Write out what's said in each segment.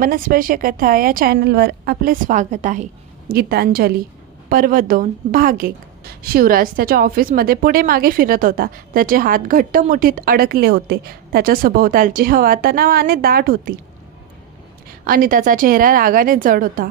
मनस्पर्श कथा या चॅनलवर आपले स्वागत आहे. गीतांजली पर्व दोन भाग एक. शिवराज त्याच्या ऑफिसमध्ये पुढे मागे फिरत होता. त्याचे हात घट्ट मुठीत अडकले होते. त्याच्या सभोवतालची हवा तणावाने दाट होती. आणि त्याचा चेहरा रागाने जड होता.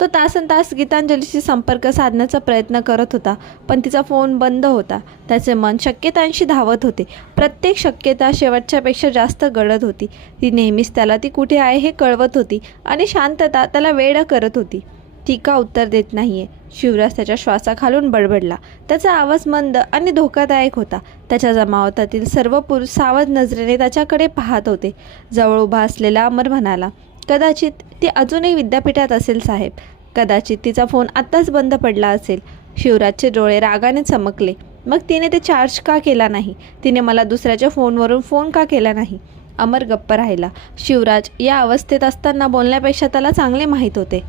तो तासन तास गीतांजलीशी संपर्क साधण्याचा प्रयत्न करत होता पण तिचा फोन बंद होता. त्याचे मन शक्यतांशी धावत होते. प्रत्येक शक्यता शेवटच्यापेक्षा जास्त गळत होती. ती नेहमीच त्याला ती कुठे आहे हे कळवत होती आणि शांतता त्याला वेळ करत होती. ती का उत्तर देत नाहीये? शिवराज त्याच्या श्वासाखालून बडबडला. त्याचा आवाज मंद आणि धोकादायक होता. त्याच्या जमावतातील सर्व पुरुष सावध नजरेने त्याच्याकडे पाहत होते. जवळ उभा असलेला अमर म्हणाला कदाचित ती अजूनही विद्यापीठात असेल साहेब. कदाचित तिचा फोन आत्ताच बंद पडला असेल. शिवराजचे डोळे रागाने चमकले. मग तिने ते चार्ज का केला नाही? तिने मला दुसऱ्याच्या फोनवरून फोन का केला नाही? अमर गप्प राहिला. शिवराज या अवस्थेत असताना बोलण्यापेक्षा त्याला चांगले माहीत होते.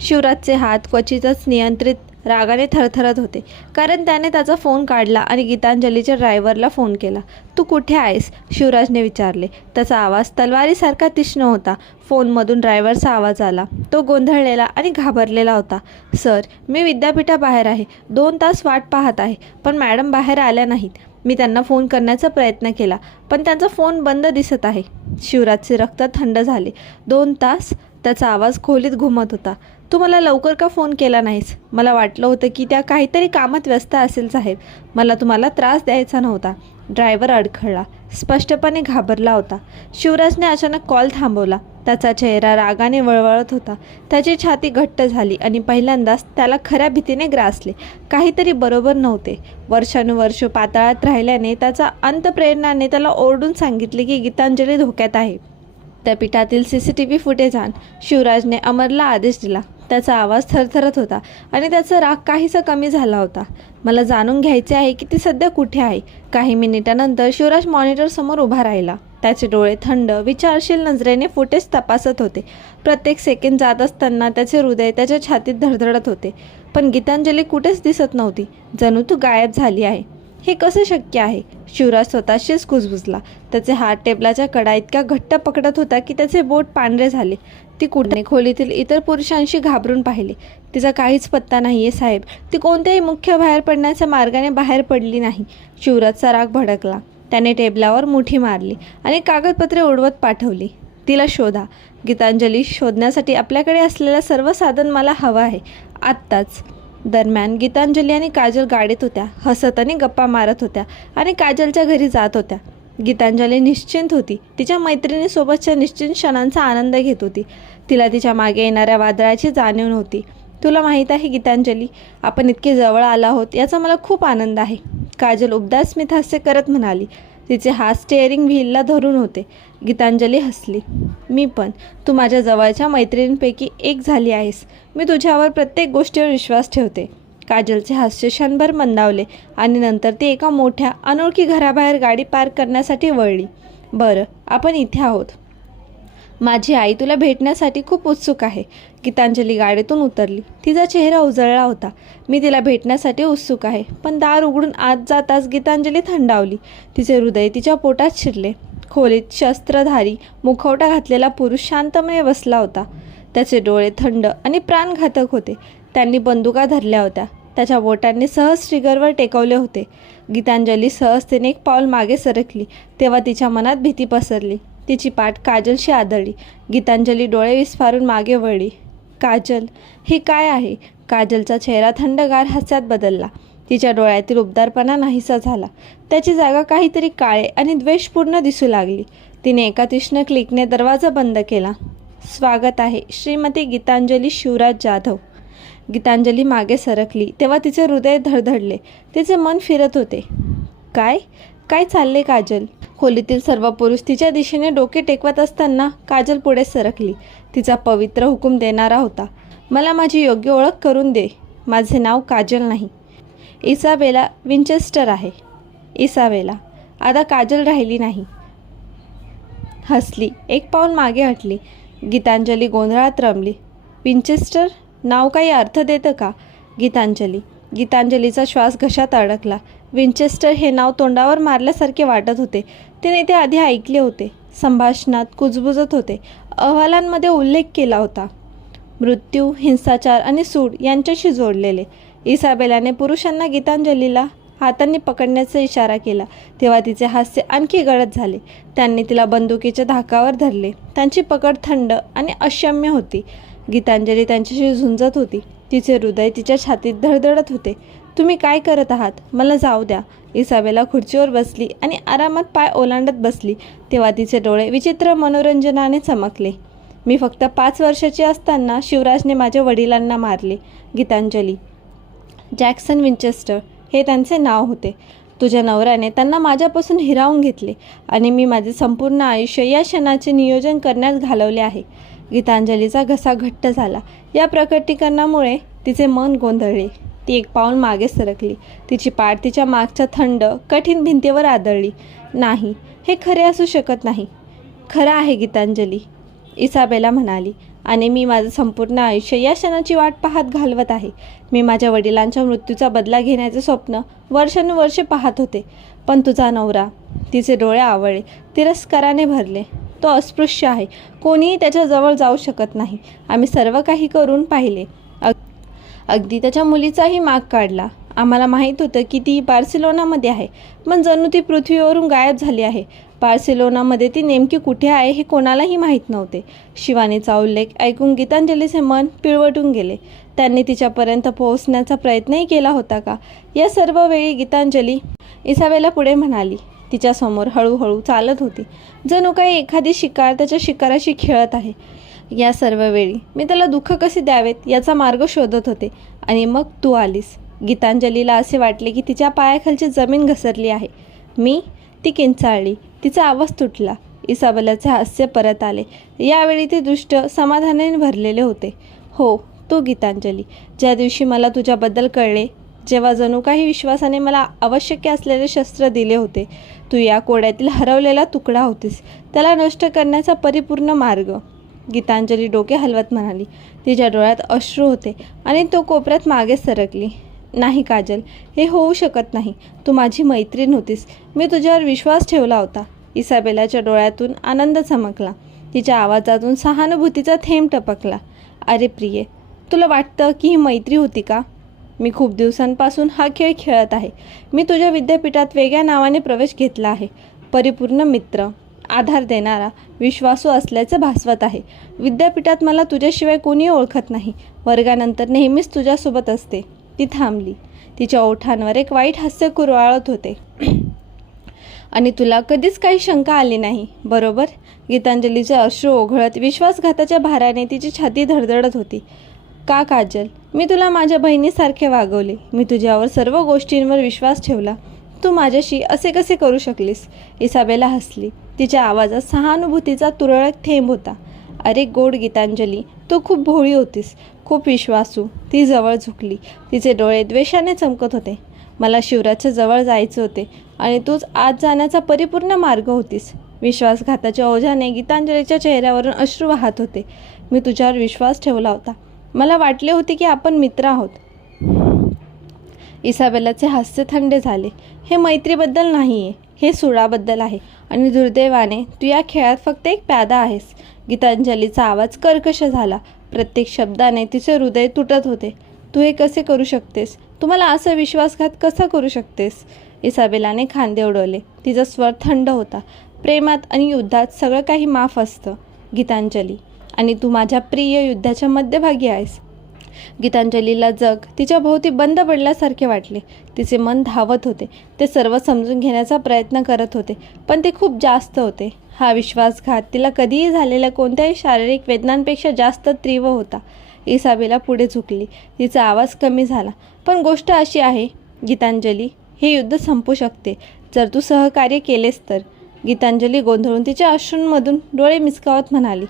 शिवराजचे हात क्वचितच नियंत्रित रागाने थरथरत होते. कारण त्याने त्याचा फोन काढला आणि गीतांजलीच्या ड्रायव्हरला फोन केला. तू कुठे आहेस? शिवराजने विचारले. त्याचा आवाज तलवारीसारखा तीक्ष्ण होता. फोनमधून ड्रायव्हरचा आवाज आला. तो गोंधळलेला आणि घाबरलेला होता. सर मी विद्यापीठाबाहेर आहे. दोन तास वाट पाहत आहे. पण मॅडम बाहेर आल्या नाहीत. मी त्यांना फोन करण्याचा प्रयत्न केला पण त्यांचा फोन बंद दिसत आहे. शिवराजचे रक्त थंड झाले. दोन तास? त्याचा आवाज खोलीत घुमत होता. तू मला लवकर का फोन केला नाहीस? मला वाटलं होतं की त्या काहीतरी कामात व्यस्त असेल साहेब. मला तुम्हाला त्रास द्यायचा नव्हता. ड्रायव्हर अडखळला. स्पष्टपणे घाबरला होता. शिवराजने अचानक कॉल थांबवला. त्याचा चेहरा रागाने वळवळत होता. त्याची छाती घट्ट झाली आणि पहिल्यांदाच त्याला खऱ्या भीतीने ग्रासले. काहीतरी बरोबर नव्हते. वर्षानुवर्ष पाताळात राहिल्याने त्याचा अंतप्रेरणाने त्याला ओरडून सांगितले की गीतांजली धोक्यात आहे. विद्यापीठातील C C T V footage आण. शिवराजने अमरला आदेश दिला. त्याचा आवाज थरथरत होता आणि त्याचा राग काहीसा कमी झाला होता. मला जाणून घ्यायचे आहे की ती सध्या कुठे आहे? काही मिनिटानंतर शिवराज मॉनिटरसमोर उभा राहिला. त्याचे डोळे थंड विचारशील नजरेने फुटेज तपासत होते. प्रत्येक सेकंद जात असताना त्याचे हृदय त्याच्या छातीत धडधडत होते. पण गीतांजली कुठेच दिसत नव्हती. जणू तू गायब झाली आहे. हे कसं शक्य आहे? शिवराज स्वतःशीच कुजबुजला. त्याचे हात टेबलाच्या कडा इतका घट्ट पकडत होता की त्याचे बोट पांढरे झाले. ती कुठे खोलीतील इतर पुरुषांशी घाबरून पाहिले. तिचा काहीच पत्ता नाही आहे साहेब. ती कोणत्याही मुख्य बाहेर पडण्याच्या मार्गाने बाहेर पडली नाही. शिवराजचा राग भडकला. त्याने टेबलावर मुठी मारली आणि कागदपत्रे उडवत पाठवली. तिला शोधा. गीतांजली शोधण्यासाठी आपल्याकडे असलेलं सर्व साधन मला हवं आहे. आत्ताच. दरम्यान गीतांजली आणि काजल गाडीत होत्या हसत आणि गप्पा मारत होत्या आणि काजलच्या घरी जात होत्या. गीतांजली निश्चिंत होती. तिच्या मैत्रिणीसोबतच्या निश्चिंत क्षणांचा आनंद घेत होती. तिला तिच्यामागे येणाऱ्या वादळाची जाणीव नव्हती. तुला माहीत आहे गीतांजली? आपण इतके जवळ आला आहोत याचा मला खूप आनंद आहे. काजल उबदास स्मित हास्य करत म्हणाली तिचे हात स्टेअरिंग व्हीलला धरून होते. गीतांजली हसली. मी पण. तू माझ्या जवळच्या मैत्रिणींपैकी एक झाली आहेस. मी तुझ्यावर प्रत्येक गोष्टीवर विश्वास ठेवते. काजलचे हास्य क्षणभर मंदावले आणि नंतर ती एका मोठ्या अनोळखी घराबाहेर गाडी पार्क करण्यासाठी वळली. बरं आपण इथे आहोत. माझी आई तुला भेटण्यासाठी खूप उत्सुक आहे. गीतांजली गाडीतून उतरली. तिचा चेहरा उजळला होता. मी तिला भेटण्यासाठी उत्सुक आहे. पण दार उघडून आत जाताच गीतांजली थंडावली. तिचे हृदय तिच्या पोटात शिरले. खोलीत शस्त्रधारी मुखवटा घातलेला पुरुष शांतमय बसला होता. त्याचे डोळे थंड आणि प्राणघातक होते. त्यांनी बंदुका धरल्या होत्या. त्याच्या बोटांनी सहज ट्रिगरवर टेकवले होते. गीतांजली सहजतेने एक पाऊल मागे सरकली. तेव्हा तिच्या मनात भीती पसरली. तिची पाठ काजलशी आदळली. गीतांजली डोळे विस्फारून मागे वळली. काजल हे काय आहे? काजलचा चेहरा थंडगार हास्यात बदलला. तिच्या डोळ्यातील उबदारपणा नाहीसा झाला. त्याची जागा काहीतरी काळे आणि द्वेषपूर्ण दिसू लागली. तिने एका तीक्ष्ण क्लिकने दरवाजा बंद केला. स्वागत आहे श्रीमती गीतांजली शिवराज जाधव. गीतांजली मागे सरकली तेव्हा तिचे हृदय धडधडले. तिचे मन फिरत होते. काय? काय चालले काजल? खोलीतील सर्व पुरुष तिच्या दिशेने डोके टेकवत असताना काजल पुढे सरकली. तिचा पवित्र हुकूम देणारा होता. मला माझी योग्य ओळख करून दे. माझे नाव काजल नाही. इसाबेला विंचेस्टर आहे. इसाबेला. आता काजल राहिली नाही. हसली. एक पाऊल मागे हटली. गीतांजली गोंधळात रमली. विंचेस्टर? नाव काही अर्थ देतं का? गीतांजली. गीतांजलीचा श्वास घशात अडकला. विंचेस्टर हे नाव तोंडावर मारल्यासारखे वाटत होते. तिने ते आधी ऐकले होते. संभाषणात कुजबुजत होते. अहवालांमध्ये उल्लेख केला होता. मृत्यू हिंसाचार आणि सूड यांच्याशी जोडलेले. इसाबेलाने पुरुषांना गीतांजलीला हातांनी पकडण्याचा इशारा केला. तेव्हा तिचे हास्य आणखी गडद झाले. त्यांनी तिला बंदुकीच्या धाकावर धरले. त्यांची पकड थंड आणि अक्षम्य होती. गीतांजली त्यांच्याशी झुंजत होती. तिचे हृदय तिच्या छातीत धडधडत होते. तुम्ही काय करत आहात? मला जाऊ द्या. इसाबेला खुर्चीवर बसली आणि आरामात पाय ओलांडत बसली. तेव्हा तिचे डोळे विचित्र मनोरंजनाने चमकले. मी फक्त पाच वर्षाची असताना शिवराजने माझ्या वडिलांना मारले. गीतांजली जॅक्सन विंचेस्टर हे त्यांचे नाव होते. तुझ्या नवऱ्याने त्यांना माझ्यापासून हिरावून घेतले आणि मी माझे संपूर्ण आयुष्य या क्षणाचे नियोजन करण्यात घालवले आहे. गीतांजलीचा घसा घट्ट झाला. या प्रकटीकरणामुळे तिचे मन गोंधळले. ती एक पाऊल मागे सरकली. तिची पाठ तिच्या मागच्या थंड कठीण भिंतीवर आदळली. नाही हे खरे असू शकत नाही. खरं आहे गीतांजली इसाबेला म्हणाली. आणि मी माझं संपूर्ण आयुष्य या क्षणाची वाट पाहत घालवत आहे. मी माझ्या वडिलांच्या मृत्यूचा बदला घेण्याचे स्वप्न वर्षानुवर्षे पाहत होते. पण तुझा नवरा तिचे डोळे आवळले तिरस्काराने भरले. तो अस्पृश्य आहे. कोणीही त्याच्याजवळ जाऊ शकत नाही. आम्ही सर्व काही करून पाहिले. अगदी त्याच्या मुलीचाही माग काढला. आम्हाला माहीत होतं की ती बार्सिलोनामध्ये आहे. पण जणू ती पृथ्वीवरून गायब झाली आहे. बार्सिलोनामध्ये ती नेमकी कुठे आहे हे कोणालाही माहीत नव्हते. शिवानीचा उल्लेख ऐकून गीतांजलीचे मन पिळवटून गेले. त्यांनी तिच्यापर्यंत पोहोचण्याचा प्रयत्नही केला होता का? या सर्व वेळी गीतांजली इसाबेला पुढे म्हणाली. तिच्यासमोर हळूहळू चालत होती. जणू काही एखादी शिकार त्याच्या शिकाराशी खेळत आहे. या सर्व वेळी. मी त्याला दुःख कसे द्यावेत याचा मार्ग शोधत होते. आणि मग तू आलीस. गीतांजलीला असे वाटले की तिच्या पायाखालची जमीन घसरली आहे. मी ती किंचाळली. तिचा आवाज तुटला. इसाबलाचे हास्य परत आले. यावेळी ते दृष्ट समाधानाने भरलेले होते. हो तू गीतांजली. ज्या दिवशी मला तुझ्याबद्दल कळले जेव्हा जणू काही विश्वासाने मला आवश्यक असलेले शस्त्र दिले होते तू या कोड्यातील हरवलेला तुकडा होतीस. त्याला नष्ट करण्याचा परिपूर्ण मार्ग. गीतांजली डोके हलवत म्हणाली. तिच्या डोळ्यात अश्रू होते आणि तो कोपऱ्यात मागे सरकली. नाही काजल हे होऊ शकत नाही. तू माझी मैत्रीण होतीस. मी तुझ्यावर विश्वास ठेवला होता. इसाबेलाच्या डोळ्यातून आनंद चमकला. तिच्या आवाजातून सहानुभूतीचा थेंब टपकला. अरे प्रिये तुला वाटतं की ही मैत्री होती का? मी खूप दिवसांपासून हा खेळ खेळत आहे. मी तुझ्या विद्यापीठात वेगळ्या नावाने प्रवेश घेतला आहे. परिपूर्ण मित्र. आधार देणारा विश्वासू असल्याचं भासवत आहे. विद्यापीठात मला तुझ्याशिवाय कोणी ओळखत नाही. वर्गानंतर नेहमीच तुझ्यासोबत असते. ती थांबली. तिच्या ओठांवर एक वाईट हास्य कुरवाळत होते. आणि तुला कधीच काही शंका आली नाही बरोबर? गीतांजलीचे अश्रू ओघळत विश्वासघाताच्या भाराने तिची छाती धडधडत होती. का काजल? मी तुला माझ्या बहिणीसारखे वागवले. मी तुझ्यावर सर्व गोष्टींवर विश्वास ठेवला. तू माझ्याशी असे कसे करू शकलीस? इसाबेला हसली. तिच्या आवाजात सहानुभूतीचा तुरळक थेंब होता. अरे गोड गीतांजली तू खूप भोळी होतीस खूप विश्वासू ती जवळ झुकली तिचे डोळे द्वेषाने चमकत होते. मला शिवराजच्या जवळ जायचे होते आणि तूच आज जाण्याचा परिपूर्ण मार्ग होतीस. विश्वासघाताच्या ओझ्याने गीतांजलीच्या चेहऱ्यावरून अश्रू वाहत होते. मी तुझ्यावर विश्वास ठेवला होता. मला वाटले होते की आपण मित्र आहोत. इसाबेलाचे हास्य थंडे झाले. हे मैत्रीबद्दल नाही आहे हे सुळाबद्दल आहे. आणि दुर्दैवाने तू या खेळात फक्त एक प्यादा आहेस. गीतांजलीचा आवाज कर्कश झाला. प्रत्येक शब्दाने तिचे हृदय तुटत होते. तू हे कसे करू शकतेस? तुम्हाला असा विश्वासघात कसा करू शकतेस? इसाबेलाने खांदे उडवले. तिचा स्वर थंड होता. प्रेमात आणि युद्धात सगळं काही माफ असतं. गीतांजली आणि तू माझ्या प्रिय युद्धाच्या मध्यभागी आहेस. गीतांजलीला जग तिच्या भोवती बंद पडल्यासारखे वाटले. तिचे मन धावत होते. ते सर्व समजून घेण्याचा प्रयत्न करत होते पण ते खूप जास्त होते. हा विश्वासघात तिला कधीही झालेल्या कोणत्याही शारीरिक वेदनांपेक्षा जास्त तीव्र होता. इसाबेला पुढे झुकली. तिचा आवाज कमी झाला. पण गोष्ट अशी आहे गीतांजली हे युद्ध संपू शकते. जर तू सहकार्य केलेस तर. गीतांजली गोंधळून तिच्या अश्रूंमधून डोळे मिसकावत म्हणाली.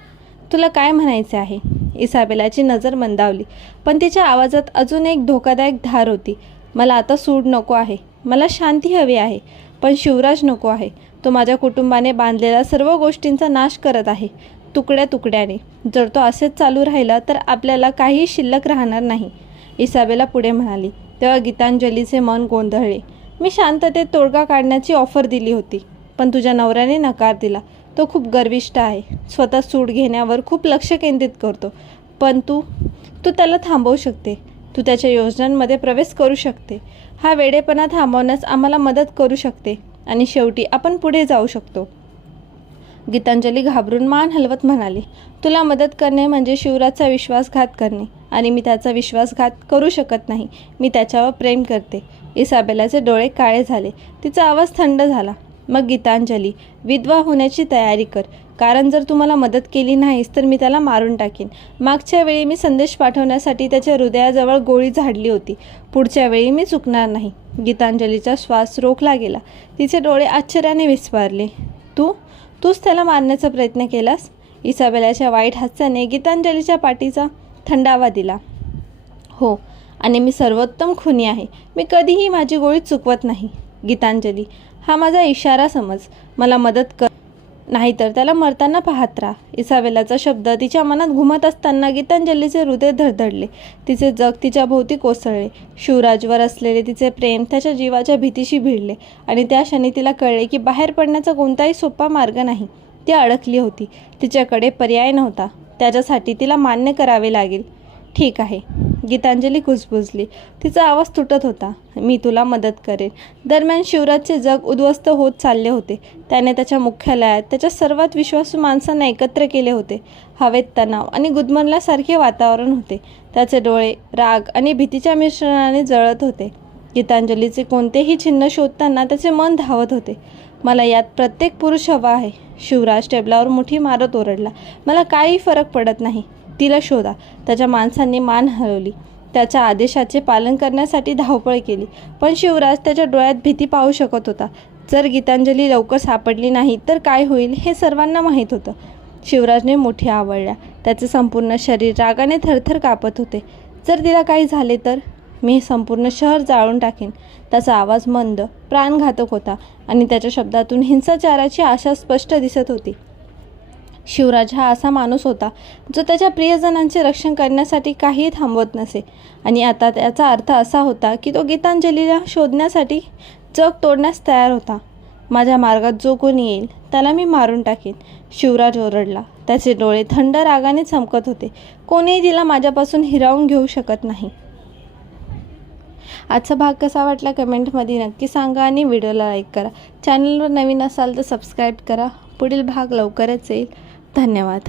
तुला काय म्हणायचे आहे? इसाबेलाची नजर मंदावली. पण तिच्या आवाजात अजून एक धोकादायक धार होती. मला आता सूड नको आहे. मला शांती हवी आहे. पण शिवराज नको आहे. तो माझ्या कुटुंबाने बांधलेल्या सर्व गोष्टींचा नाश करत आहे. तुकड्या तुकड्याने. जर तो असेच चालू राहिला तर आपल्याला काही शिल्लक राहणार नाही. इसाबेला पुढे म्हणाली. तेव्हा गीतांजलीचे मन गोंधळले. मी शांततेत तोडगा काढण्याची ऑफर दिली होती. पण तुझ्या नवऱ्याने नकार दिला. तो खूप गर्विष्ठ आहे. स्वतः सूट घेण्यावर खूप लक्ष केंद्रित करतो. पण तू तू त्याला थांबवू शकते. तू त्याच्या योजनांमध्ये प्रवेश करू शकते. हा वेडेपणा थांबवण्यास आम्हाला मदत करू शकते. आणि शेवटी आपण पुढे जाऊ शकतो. गीतांजली घाबरून मान हलवत म्हणाली तुला मदत करणे म्हणजे शिवराजचा विश्वासघात करणे. आणि मी त्याचा विश्वासघात करू शकत नाही. मी त्याच्यावर प्रेम करते. इसाबेलाचे डोळे काळे झाले. तिचा आवाज थंड झाला. मग गीतांजली विधवा होण्याची तयारी कर. कारण जर तू मला मदत केली नाहीस तर मी त्याला मारून टाकेन. मागच्या वेळी मी संदेश पाठवण्यासाठी त्याच्या हृदयाजवळ गोळी झाडली होती. पुढच्या वेळी मी चुकणार नाही. गीतांजलीचा श्वास रोखला गेला. तिचे डोळे आश्चर्याने विस्फारले तू? तूच त्याला मारण्याचा प्रयत्न केलास? इसाबेलाच्या वाईट हास्याने गीतांजलीच्या पाठीचा थंडावा दिला. हो आणि मी सर्वोत्तम खुनी आहे. मी कधीही माझी गोळी चुकवत नाही. गीतांजली हा माझा इशारा समज. मला मदत कर. नाहीतर त्याला मरताना पाहत राहा. इसावेलाचा शब्द तिच्या मनात घुमत असताना गीतांजलीचे हृदय धडधडले. तिचे जग तिच्या भोवती कोसळले. शिवराजवर असलेले तिचे प्रेम त्याच्या जीवाच्या भीतीशी भिडले आणि त्या क्षणी तिला कळले की बाहेर पडण्याचा कोणताही सोपा मार्ग नाही. ती अडकली होती. तिच्याकडे पर्याय नव्हता. त्याच्यासाठी तिला मान्य करावे लागेल. ठीक आहे. गीतांजली कुजबुजली. तिचा आवाज तुटत होता. मी तुला मदत करेन. दरम्यान शिवराजचे जग उद्ध्वस्त होत चालले होते. त्याने त्याच्या मुख्यालयात त्याच्या सर्वात विश्वासू माणसांना एकत्र केले होते. हवेत तणाव आणि गुदमरल्यासारखे वातावरण होते. त्याचे डोळे राग आणि भीतीच्या मिश्रणाने जळत होते. गीतांजलीचे कोणतेही चिन्ह शोधताना त्याचे मन धावत होते. मला यात प्रत्येक पुरुष हवा आहे. शिवराज टेबलावर मुठी मारत ओरडला. मला काही फरक पडत नाही. तिला शोधा. त्याच्या माणसांनी मान हलवली. त्याच्या आदेशाचे पालन करण्यासाठी धावपळ केली. पण शिवराज त्याच्या डोळ्यात भीती पाहू शकत होता. जर गीतांजली लवकर सापडली नाही तर काय होईल हे सर्वांना माहीत होतं. शिवराजने मोठी आवडल्या त्याचे संपूर्ण शरीर रागाने थरथर कापत होते. जर तिला काही झाले तर? मी संपूर्ण शहर जाळून टाकेन. त्याचा आवाज मंद प्राणघातक होता आणि त्याच्या शब्दातून हिंसाचाराची आशा स्पष्ट दिसत होती. शिवराज हा असा माणूस होता जो त्याच्या प्रियजनांचे रक्षण करण्यासाठी काहीही थांबवत नसे. आणि आता त्याचा अर्थ असा होता की तो गीतांजलीला शोधण्यासाठी जग तोडण्यास तयार होता. माझ्या मार्गात जो कोणी येईल त्याला मी मारून टाकेन. शिवराज ओरडला. त्याचे डोळे थंड रागाने चमकत होते. कोणीही तिला माझ्यापासून हिरावून घेऊ शकत नाही. आजचा भाग कसा वाटला कमेंटमध्ये नक्की सांगा आणि व्हिडिओला लाईक करा. चॅनलवर नवीन असाल तर सबस्क्राईब करा. पुढील भाग लवकरच येईल. धन्यवाद.